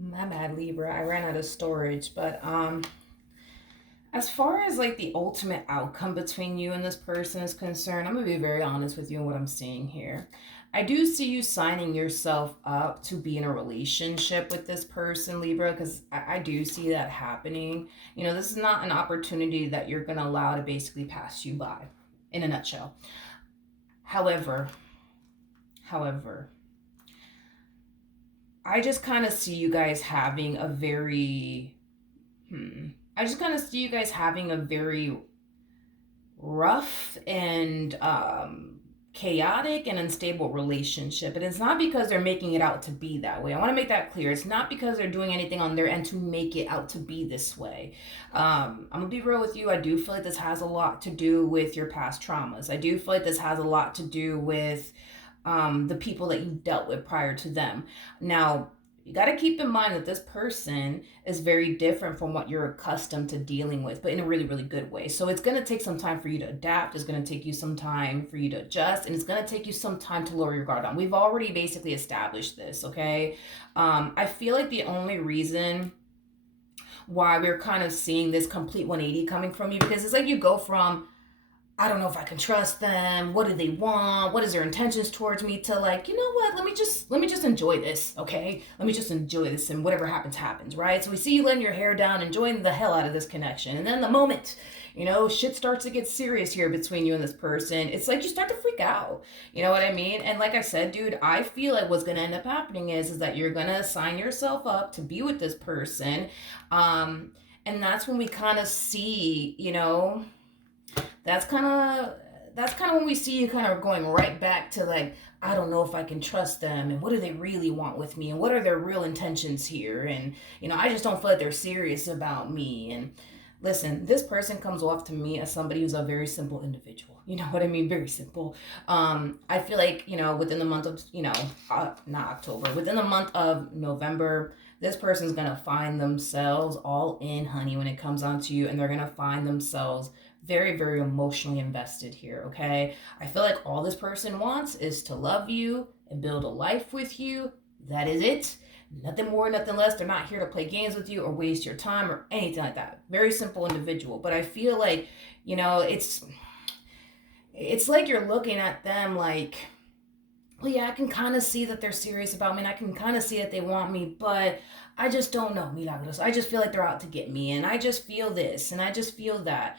My bad, Libra. I ran out of storage, but as far as like the ultimate outcome between you and this person is concerned, I'm gonna be very honest with you in what I'm seeing here. I do see you signing yourself up to be in a relationship with this person, Libra, because I do see that happening. You know, this is not an opportunity that you're gonna allow to basically pass you by, in a nutshell. However, however, I just kind of see you guys having a very I just kind of see you guys having a very rough and chaotic and unstable relationship. And it's not because they're making it out to be that way. I want to make that clear. It's not because they're doing anything on their end to make it out to be this way. I'm going to be real with you. I do feel like this has a lot to do with your past traumas. I do feel like this has a lot to do with the people that you dealt with prior to them. Now, you got to keep in mind that this person is very different from what you're accustomed to dealing with, but in a really, really good way. So it's going to take some time for you to adapt. It's going to take you some time for you to adjust, and it's going to take you some time to lower your guard down. We've already basically established this, okay? I feel like the only reason why we're kind of seeing this complete 180 coming from you, because it's like you go from I don't know if I can trust them. What do they want? What is their intentions towards me? To like, you know what? Let me just enjoy this, okay? Let me just enjoy this, and whatever happens, happens, right? So we see you letting your hair down, enjoying the hell out of this connection, and then the moment, shit starts to get serious here between you and this person, it's like you start to freak out. You know what I mean? And like I said, dude, I feel like what's gonna end up happening is that you're gonna sign yourself up to be with this person, and that's when we kind of see, that's kind of that's kind of when we see you kind of going right back to like I don't know if I can trust them, and what do they really want with me, and what are their real intentions here, and I just don't feel like they're serious about me. And listen, this person comes off to me as somebody who's a very simple individual. You know what I mean? Very simple. I feel like within the month of not October, within the month of November, this person's gonna find themselves all in, honey, when it comes on to you, and they're gonna find themselves very, very emotionally invested here, okay? I feel like all this person wants is to love you and build a life with you. That is it. Nothing more, nothing less. They're not here to play games with you or waste your time or anything like that. Very simple individual. But I feel like, it's like you're looking at them like, well, yeah, I can kind of see that they're serious about me, and I can kind of see that they want me, but I just don't know, Milagros. I just feel like they're out to get me, and I just feel this, and I just feel that,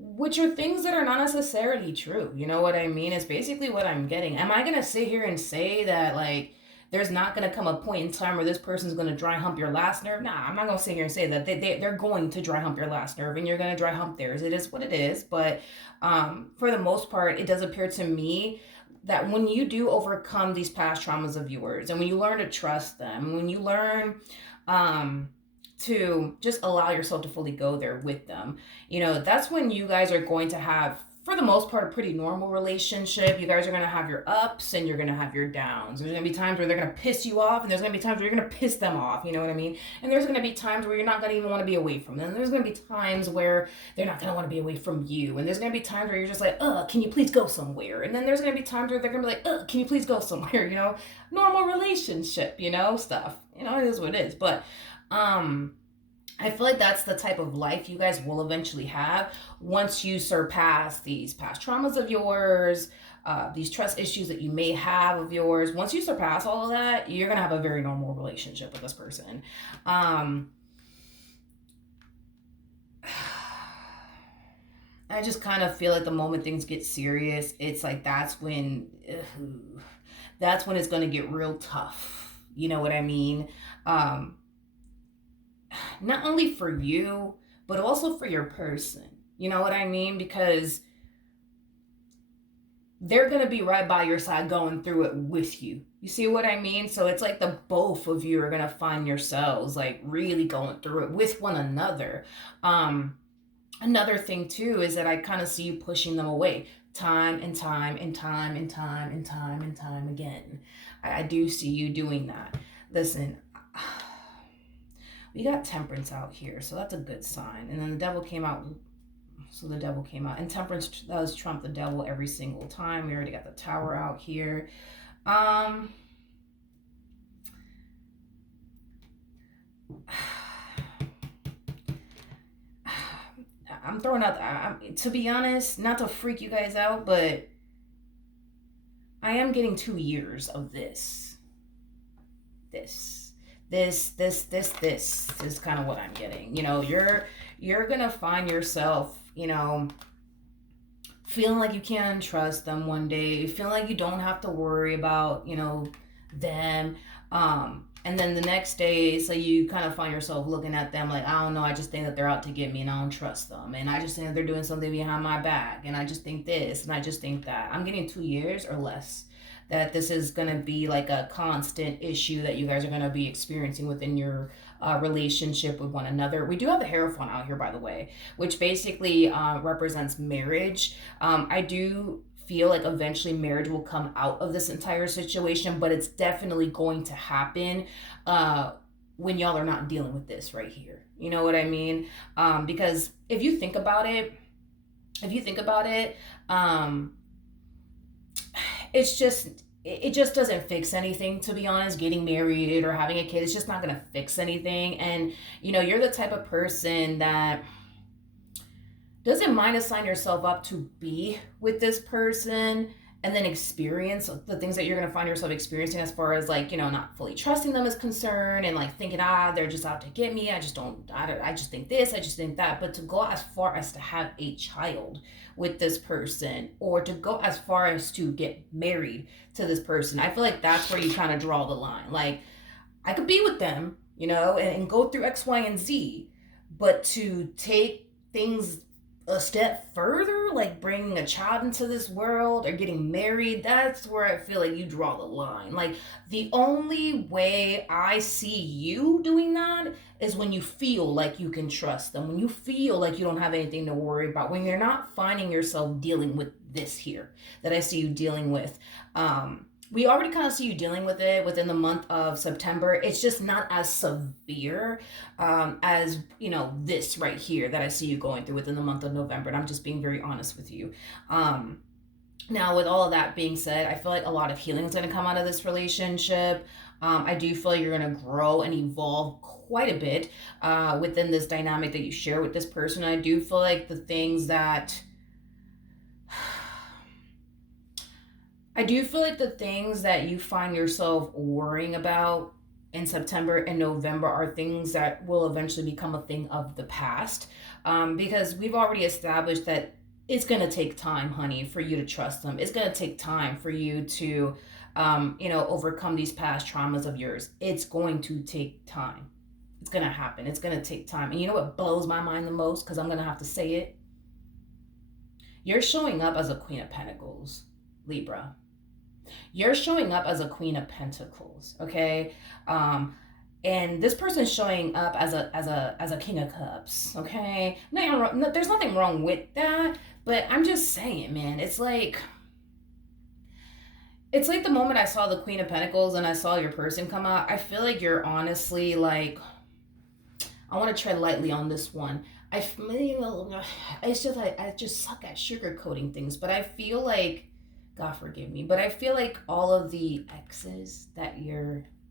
which are things that are not necessarily true. You know what I mean? It's basically what I'm getting. Am I going to sit here and say that, like, there's not going to come a point in time where this person's going to dry hump your last nerve? Nah, I'm not going to sit here and say that. They're going to dry hump your last nerve, and you're going to dry hump theirs. It is what it is. But for the most part, it does appear to me that when you do overcome these past traumas of yours, and when you learn to trust them, when you learn to just allow yourself to fully go there with them, that's when you guys are going to have, for the most part, a pretty normal relationship. You guys are going to have your ups and you're going to have your downs. There's going to be times where they're going to piss you off, and there's going to be times where you're going to piss them off. You know what I mean? And there's going to be times where you're not going to even want to be away from them. There's going to be times where they're not going to want to be away from you. And there's going to be times where you're just like, can you please go somewhere? And then there's going to be times where they're going to be like, can you please go somewhere? Normal relationship, stuff. It is what it is. But, I feel like that's the type of life you guys will eventually have once you surpass these past traumas of yours, these trust issues that you may have of yours. Once you surpass all of that, you're going to have a very normal relationship with this person. I just kind of feel like the moment things get serious, it's like that's when it's going to get real tough. You know what I mean? Not only for you, but also for your person. You know what I mean? Because they're going to be right by your side going through it with you. You see what I mean? So it's like the both of you are going to find yourselves like really going through it with one another. Another thing too is that I kind of see you pushing them away time and time and time and time and time and time again. I do see you doing that. Listen, we got temperance out here, so that's a good sign. And then the devil came out. So the devil came out, and temperance does trump the devil every single time. We already got the tower out here. I'm throwing out, to be honest, not to freak you guys out, but I am getting 2 years of this this is kind of what I'm getting. You're gonna find yourself, feeling like you can't trust them one day, feeling like you don't have to worry about, them. And then the next day, so you kind of find yourself looking at them like, I don't know, I just think that they're out to get me and I don't trust them. And I just think that they're doing something behind my back. And I just think this and I just think that. I'm getting 2 years or less that this is going to be like a constant issue that you guys are going to be experiencing within your relationship with one another. We do have the Hierophant out here, by the way, which basically represents marriage. I do feel like eventually marriage will come out of this entire situation, but it's definitely going to happen when y'all are not dealing with this right here. You know what I mean? Because if you think about it, um, it's just it just doesn't fix anything, to be honest. Getting married or having a kid, it's just not gonna fix anything. And you're the type of person that doesn't mind to sign yourself up to be with this person and then experience the things that you're going to find yourself experiencing, as far as like, not fully trusting them is concerned, and like thinking, they're just out to get me. I just think this, I just think that. But to go as far as to have a child with this person, or to go as far as to get married to this person, I feel like that's where you kind of draw the line. Like, I could be with them, and go through X, Y, and Z, but to take things a step further, like bringing a child into this world or getting married, that's where I feel like you draw the line. Like, the only way I see you doing that is when you feel like you can trust them, when you feel like you don't have anything to worry about, when you're not finding yourself dealing with this here that I see you dealing with. We already kind of see you dealing with it within the month of September. It's just not as severe as, this right here that I see you going through within the month of November. And I'm just being very honest with you. Now, with all of that being said, I feel like a lot of healing is going to come out of this relationship. I do feel like you're going to grow and evolve quite a bit within this dynamic that you share with this person. I do feel like the things that you find yourself worrying about in September and November are things that will eventually become a thing of the past. Because we've already established that it's going to take time, honey, for you to trust them. It's going to take time for you to, overcome these past traumas of yours. It's going to take time. It's going to happen. It's going to take time. And you know what blows my mind the most? Because I'm going to have to say it. You're showing up as a Queen of Pentacles, Libra. You're showing up as a Queen of Pentacles, okay? And this person's showing up as a King of Cups, okay? There's nothing wrong with that, but I'm just saying, man, it's like the moment I saw the Queen of Pentacles and I saw your person come out, I feel like you're honestly like, I want to tread lightly on this one. It's just like, I just suck at sugarcoating things, but I feel like, God forgive me, but I feel like all of the exes that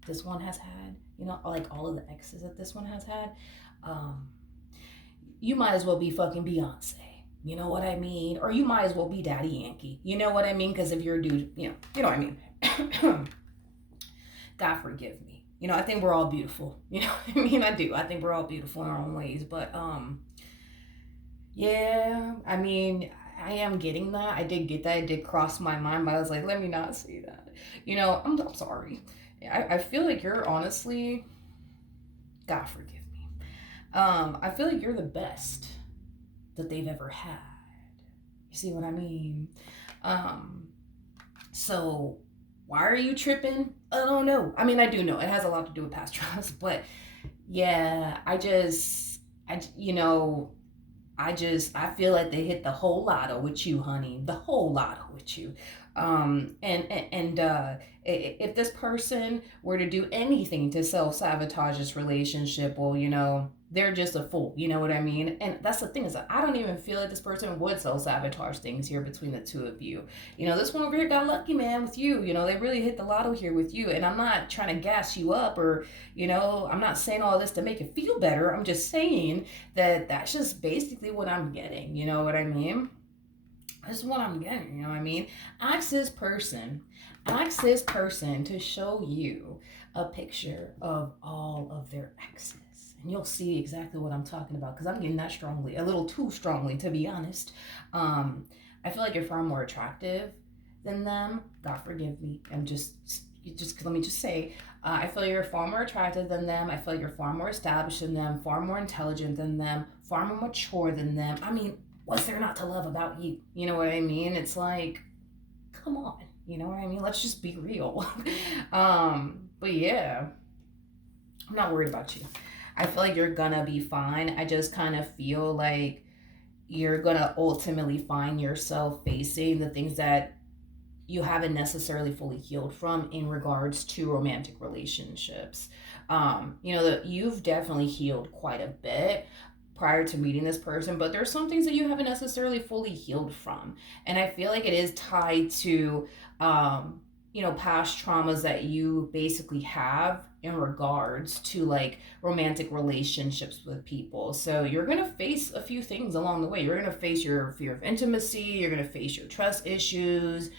this one has had, like all of the exes that this one has had, you might as well be fucking Beyonce. You know what I mean? Or you might as well be Daddy Yankee. You know what I mean? Because if you're a dude, you know what I mean? God forgive me. I think we're all beautiful. You know what I mean? I do. I think we're all beautiful in our own ways. But, yeah, I mean, I am getting that. I did get that. It did cross my mind, but I was like, let me not say that. I'm sorry. I feel like you're honestly, God forgive me. I feel like you're the best that they've ever had. You see what I mean? So why are you tripping? I don't know. I mean, I do know it has a lot to do with past traumas, but yeah, I feel like they hit the whole lotto with you, honey. The whole lotto with you. If this person were to do anything to self-sabotage this relationship, well, they're just a fool. You know what I mean? And that's the thing, is that I don't even feel like this person would self-sabotage things here between the two of you. This one over here got lucky, man, with you. They really hit the lotto here with you. And I'm not trying to gas you up, or I'm not saying all this to make you feel better. I'm just saying that that's just basically what I'm getting. You know what I mean? This is what I'm getting, you know what I mean? Ask this person to show you a picture of all of their exes. And you'll see exactly what I'm talking about, because I'm getting that strongly, a little too strongly, to be honest. I feel like you're far more attractive than them. God forgive me. Just let me just say, I feel you're far more attractive than them. I feel like you're far more established than them, far more intelligent than them, far more mature than them. I mean, what's there not to love about you? You know what I mean? It's like, come on. You know what I mean? Let's just be real. But yeah, I'm not worried about you. I feel like you're gonna be fine. I just kind of feel like you're gonna ultimately find yourself facing the things that you haven't necessarily fully healed from in regards to romantic relationships. That you've definitely healed quite a bit prior to meeting this person, but there's some things that you haven't necessarily fully healed from. And I feel like it is tied to, past traumas that you basically have in regards to like romantic relationships with people. So you're going to face a few things along the way. You're going to face your fear of intimacy, you're going to face your trust issues.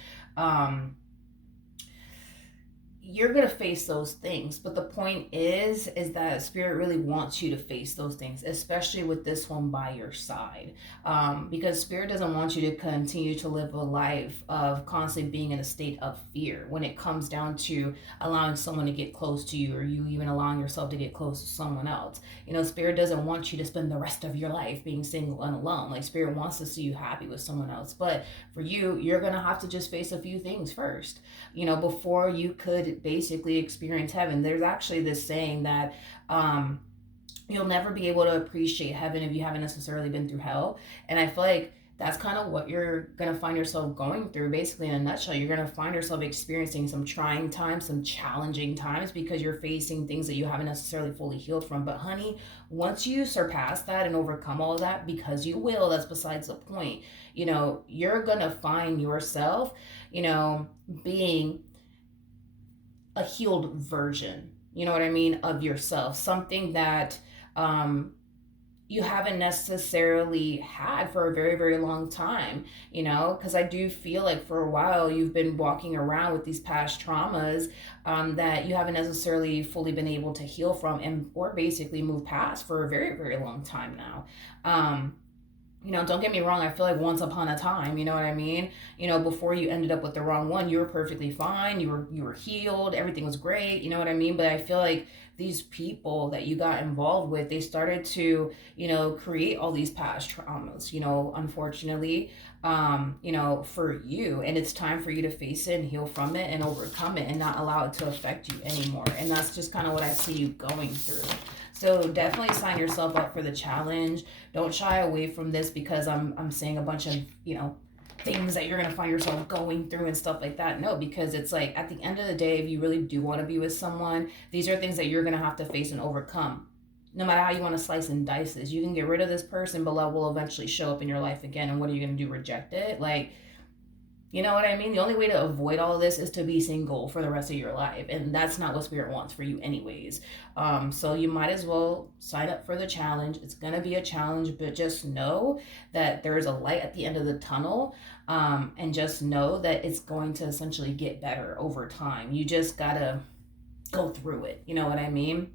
You're going to face those things, but the point is that spirit really wants you to face those things, especially with this one by your side, because spirit doesn't want you to continue to live a life of constantly being in a state of fear when it comes down to allowing someone to get close to you, or you even allowing yourself to get close to someone else. Spirit doesn't want you to spend the rest of your life being single and alone. Like, spirit wants to see you happy with someone else, but for you, you're going to have to just face a few things first, before you could basically experience heaven. There's actually this saying that you'll never be able to appreciate heaven if you haven't necessarily been through hell. And I feel like that's kind of what you're going to find yourself going through. Basically, in a nutshell, you're going to find yourself experiencing some trying times, some challenging times, because you're facing things that you haven't necessarily fully healed from. But honey, once you surpass that and overcome all of that, because you will, that's besides the point, you're going to find yourself, being a healed version, you know what I mean, of yourself, something that you haven't necessarily had for a very, very long time, because I do feel like for a while you've been walking around with these past traumas that you haven't necessarily fully been able to heal from, and or basically move past for a very, very long time now. Don't get me wrong, I feel like once upon a time, you know what I mean? Before you ended up with the wrong one, you were perfectly fine, you were healed, everything was great, you know what I mean? But I feel like these people that you got involved with, they started to, create all these past traumas, unfortunately, for you. And it's time for you to face it and heal from it and overcome it and not allow it to affect you anymore. And that's just kind of what I see you going through. So definitely sign yourself up for the challenge. Don't shy away from this because I'm saying a bunch of, things that you're going to find yourself going through and stuff like that. No, because it's like at the end of the day, if you really do want to be with someone, these are things that you're going to have to face and overcome. No matter how you want to slice and dice this, you can get rid of this person, but love will eventually show up in your life again. And what are you going to do? Reject it? Like, you know what I mean? The only way to avoid all of this is to be single for the rest of your life. And that's not what spirit wants for you anyways. So you might as well sign up for the challenge. It's going to be a challenge, but just know that there's a light at the end of the tunnel. And just know that it's going to essentially get better over time. You just got to go through it. You know what I mean?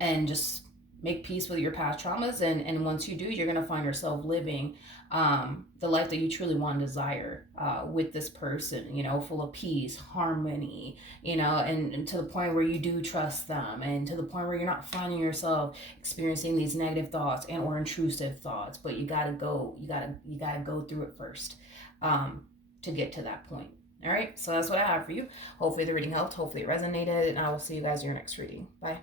And just make peace with your past traumas, and once you do, you're going to find yourself living the life that you truly want to desire with this person, full of peace, harmony, and to the point where you do trust them, and to the point where you're not finding yourself experiencing these negative thoughts and or intrusive thoughts. But you gotta go through it first to get to that point. All right, so that's what I have for you. Hopefully the reading helped, hopefully it resonated, and I will see you guys in your next reading. Bye.